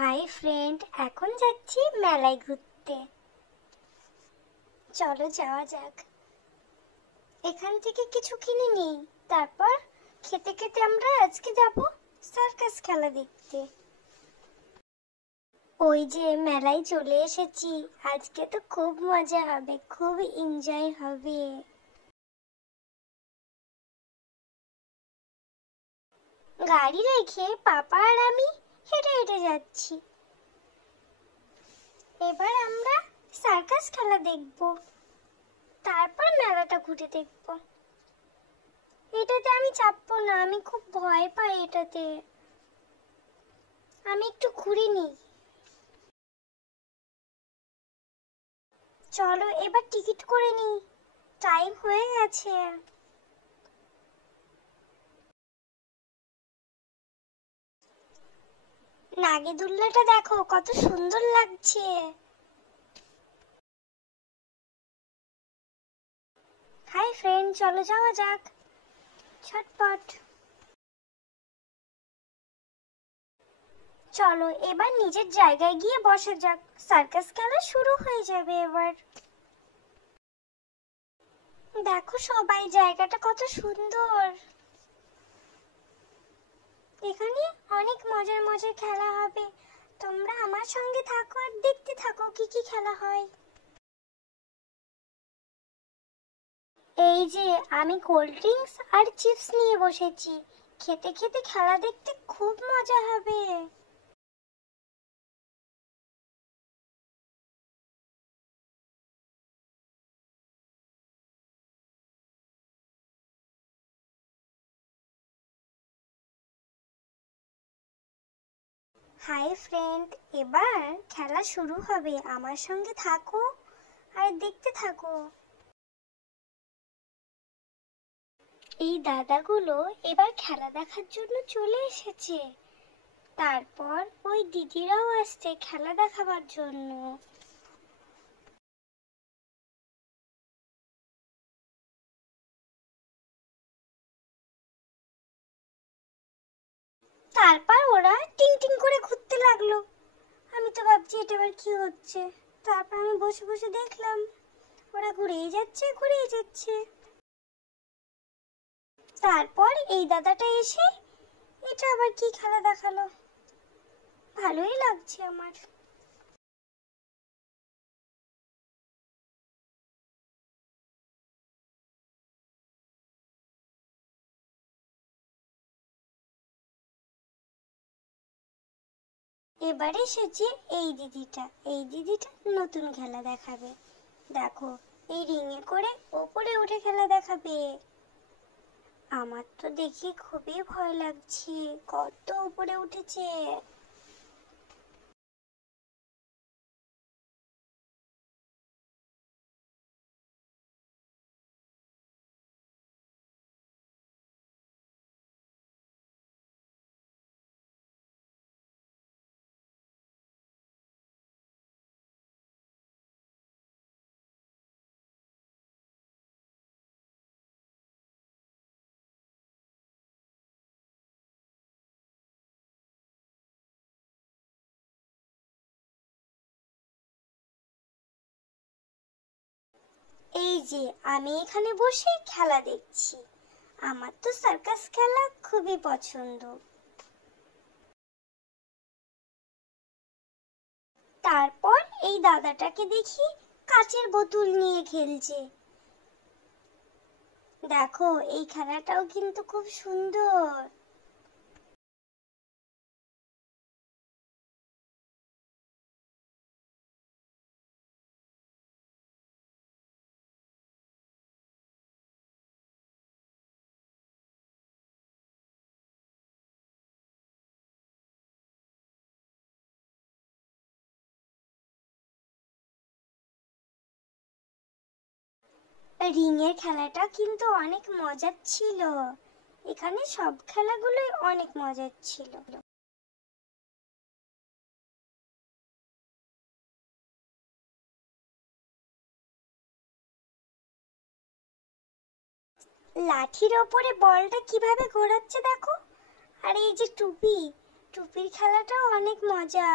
Hi friend, এখন যাচ্ছি মেলায় ঘুরতে। চলো যাওয়া যাক। এখান থেকে কিছু কিনে নিই, তারপর খেতে খেতে আমরা আজকে যাব সার্কাস খেলা দেখতে। ওই যে মেলায় চলে এসেছি, আজকে তো খুব মজা হবে, খুব এনজয় হবে। গাড়ি রেখে পাপা আর আমি হেঁটে হেঁটে যাচ্ছি। এবার আমরা সার্কাস খেলা দেখব, তারপর মেলাটা ঘুরে দেখব। এটাতে আমি চাপবো না, আমি খুব ভয় পাই এটাতে। আমি একটু ঘুরে নিই। চলো এবার টিকিট করে নিই, টাইম হয়ে গেছে। নাগেদুল্লাটা দেখো কত সুন্দর লাগছে। হাই ফ্রেন্ড, চলো যাওয়া যাক। ছটপট। চলো এবার নিজের জায়গায় গিয়ে বসা যাক, সার্কাস খেলা শুরু হয়ে যাবে এবার। দেখো সবাই, জায়গাটা কত সুন্দর। এখানে অনেক মজার মজার খেলা হবে, তোমরা আমার সঙ্গে থাকো আর দেখতে থাকো কি কি খেলা হয়। এই যে আমি কোল্ড ড্রিঙ্কস আর চিপস নিয়ে বসেছি, খেতে খেতে খেলা দেখতে খুব মজা হবে। হাই ফ্রেন্ড, এবার খেলা শুরু হবে, আমার সঙ্গে থাকো আর দেখতে থাকো। এই দাদাগুলো এবার খেলা দেখার জন্য চলে এসেছে, তারপর ওই দিদিরাও আসছে খেলা দেখাবার জন্য। তারপর ওরা টিং টিং করে ঘুরতে লাগলো। আমি তো ভাবছি এটা আবার কি হচ্ছে, তারপর আমি বসে বসে দেখলাম ওরা ঘুরেই যাচ্ছে ঘুরেই যাচ্ছে। তারপর এই দাদাটা এসে এটা আবার কি খেলা দেখালো, ভালোই লাগছে আমার। এবার এসেছে এই দিদিটা, এই দিদিটা নতুন খেলা দেখাবে। দেখো, এই রিঙে করে ওপরে উঠে খেলা দেখাবে। আমার তো দেখে খুবই ভয় লাগছে, কত উপরে উঠেছে। এই যে আমি এখানে বসে খেলা দেখছি, আমার তো সার্কাস খেলা খুবই পছন্দ। তারপর এই দাদাটাকে দেখি কাচের বোতল নিয়ে খেলছে। দেখো এই খেলাটাও কিন্তু খুব সুন্দর। রিংয়ের খেলাটা কিন্তু অনেক মজার ছিল, এখানে সব খেলাগুলোই অনেক মজার ছিল। লাঠির ওপরে বলটা কিভাবে ঘোরাচ্ছে দেখো, আর এই যে টুপি, টুপির খেলাটাও অনেক মজা।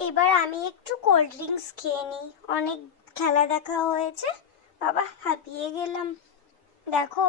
এবার আমি একটু কোল্ড ড্রিঙ্কস খেয়ে নিই, অনেক খেলা দেখা হয়েছে, বাবা হাঁপিয়ে গেলাম। দেখো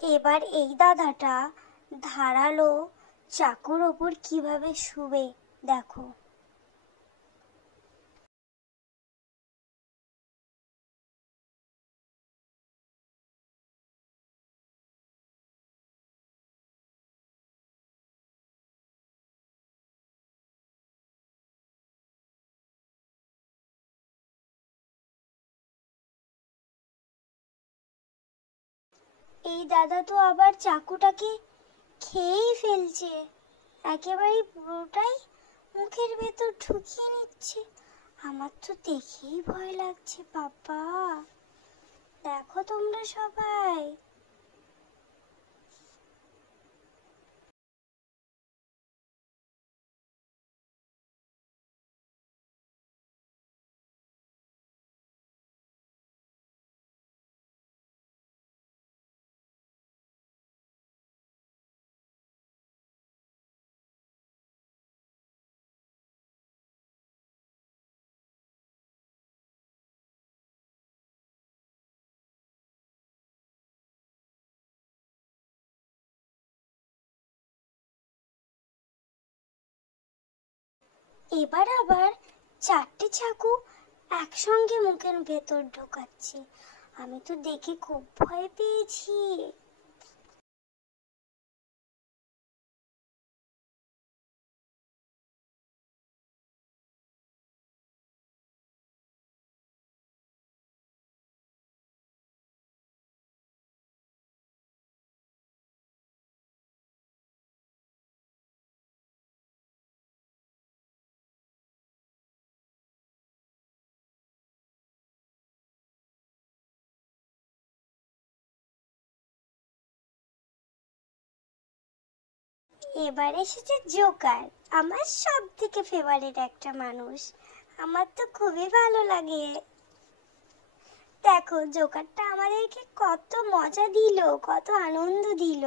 এবার এই দাদাটা ধারালো চাকুর ওপর কিভাবে শুবে দেখো। এই দাদা তো আবার চাকুটাকে খেয়েই ফেলছে, একেবারে পুরোটাই মুখের ভেতর ঢুকিয়ে নিচ্ছে। আমার তো দেখেই ভয় লাগছে বাবা। দেখো তোমরা সবাই। এবার আবার চারটে চাকু একসঙ্গে মুখের ভেতর ঢোকাচ্ছে। আমি তো দেখে খুব ভয় পেয়েছি। এবার এসেছে জোকার, আমার সব থেকে ফেভারিট একটা মানুষ। আমার তো খুবই ভালো লাগে। দেখো জোকারটা আমাদেরকে কত মজা দিল, কত আনন্দ দিল।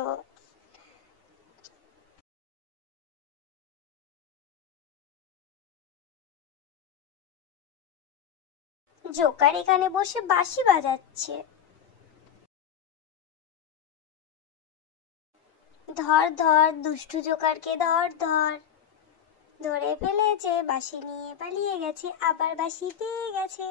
জোকার এখানে বসে বাঁশি বাজাচ্ছে। ধর ধর দুষ্টু জোকারকে ধর ধর। ধরে ফেলেছে, বাঁশি নিয়ে পালিয়ে গেছে, আবার বাঁশি পেয়ে গেছে।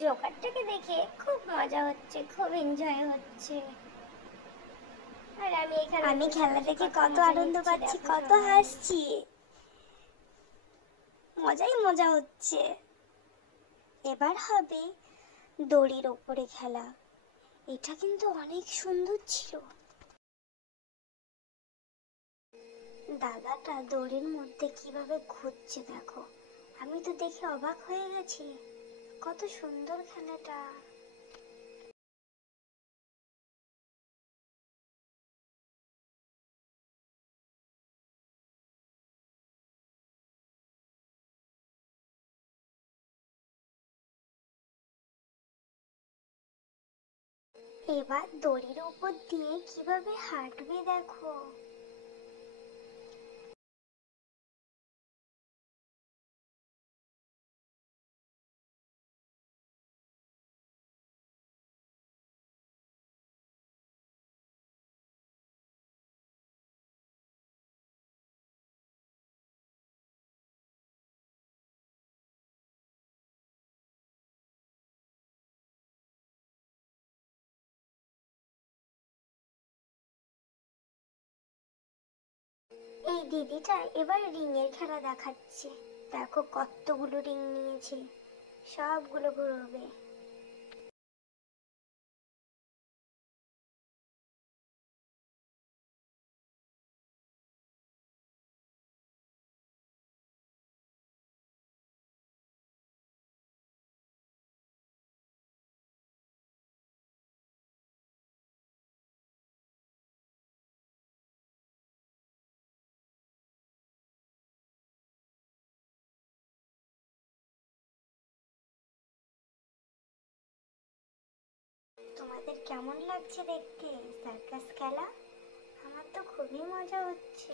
জোকারটাকে দেখে খুব মজা হচ্ছে, খুব এনজয় হচ্ছে। আর আমি খেলা দেখে কত আনন্দ পাচ্ছি, কত হাসছি, মজাই মজা হচ্ছে। এবার হবে দড়ির ওপরে খেলা, এটা কিন্তু অনেক সুন্দর ছিল। দাদাটা দড়ির মধ্যে কিভাবে ঘুরছে দেখো, আমি তো দেখে অবাক হয়ে গেছি। কত সুন্দর খেলাটা। এবার দড়ির উপর দিয়ে কিভাবে হাঁটবে দেখো। এই দিদিটা এবার রিং এর খেলা দেখাচ্ছে। দেখো কতগুলো রিং নিয়েছে, সবগুলো ঘুরবে। তোমাদের কেমন লাগছে দেখতে সার্কাস খেলা? আমার তো খুবই মজা হচ্ছে।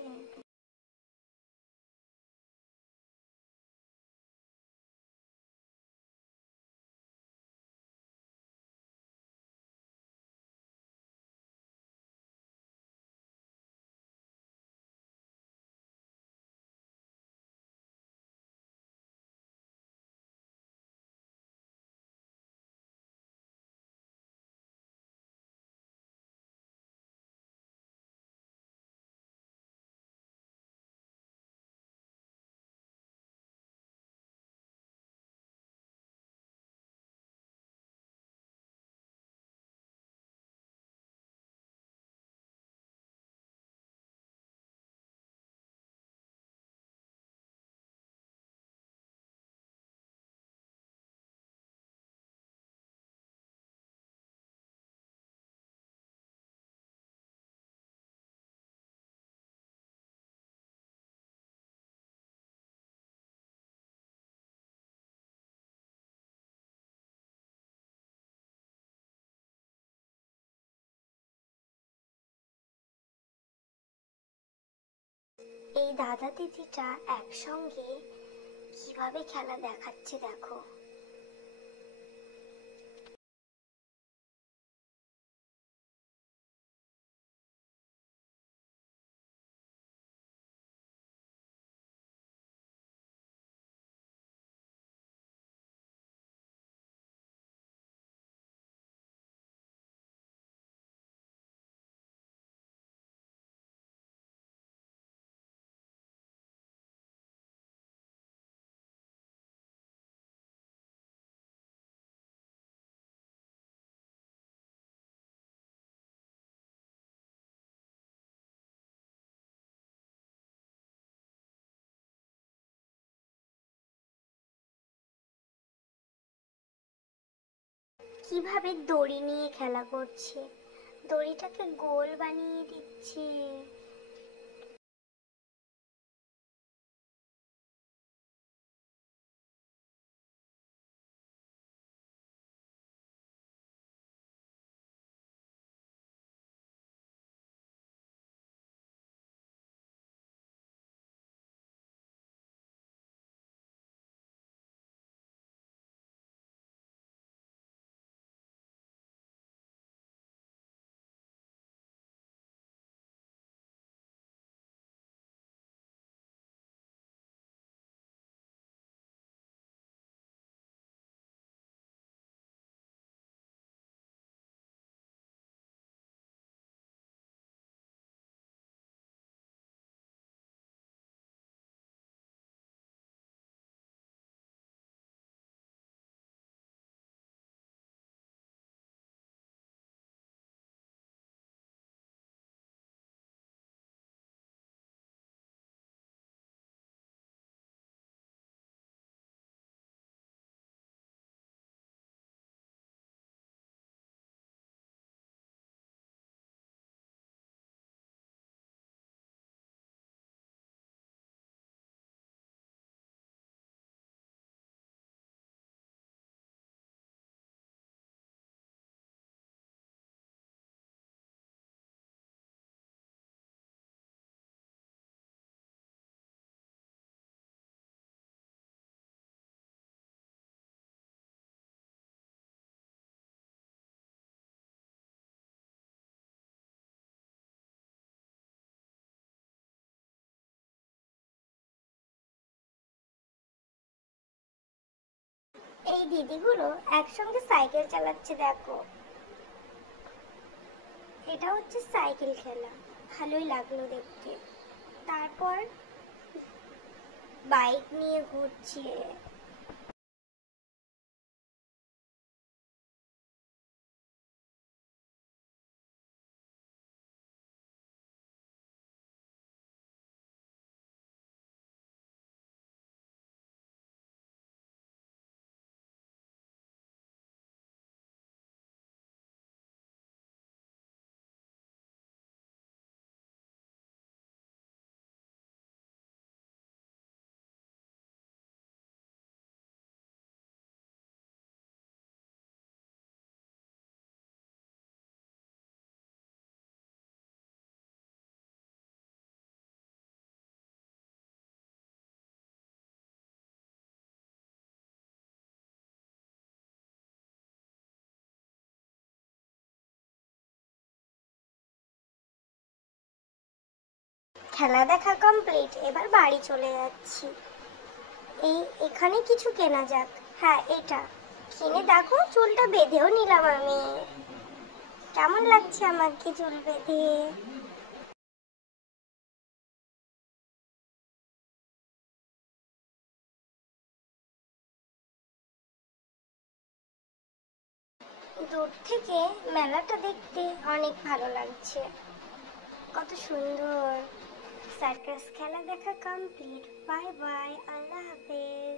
এই দাদা দিদিটা একসঙ্গে কিভাবে খেলা দেখাচ্ছে দেখো। কিভাবে দড়ি নিয়ে খেলা করছে, দড়িটাকে গোল বানিয়ে দিচ্ছে। এই দিদিগুলো একসঙ্গে সাইকেল চালাচ্ছে দেখো। এটা হচ্ছে সাইকেল খেলা, ভালোই লাগলো দেখতে। তারপর বাইক নিয়ে ঘুরছে। খেলা দেখা কমপ্লিট, এবার বাড়ি চলে যাচ্ছি। এখানে কিছু কেনা যাক। হ্যাঁ, এটা কিনে দেখো, চুলটা বেঁধেও নিলাম আমি। কেমন লাগছে আমাকে চুল বেঁধে? দূর থেকে মেলাটা দেখতে অনেক ভালো লাগছে, কত সুন্দর। সার্কাস খেলা দেখা কমপ্লিট। বাই বাই, আল্লাহ হাফেজ।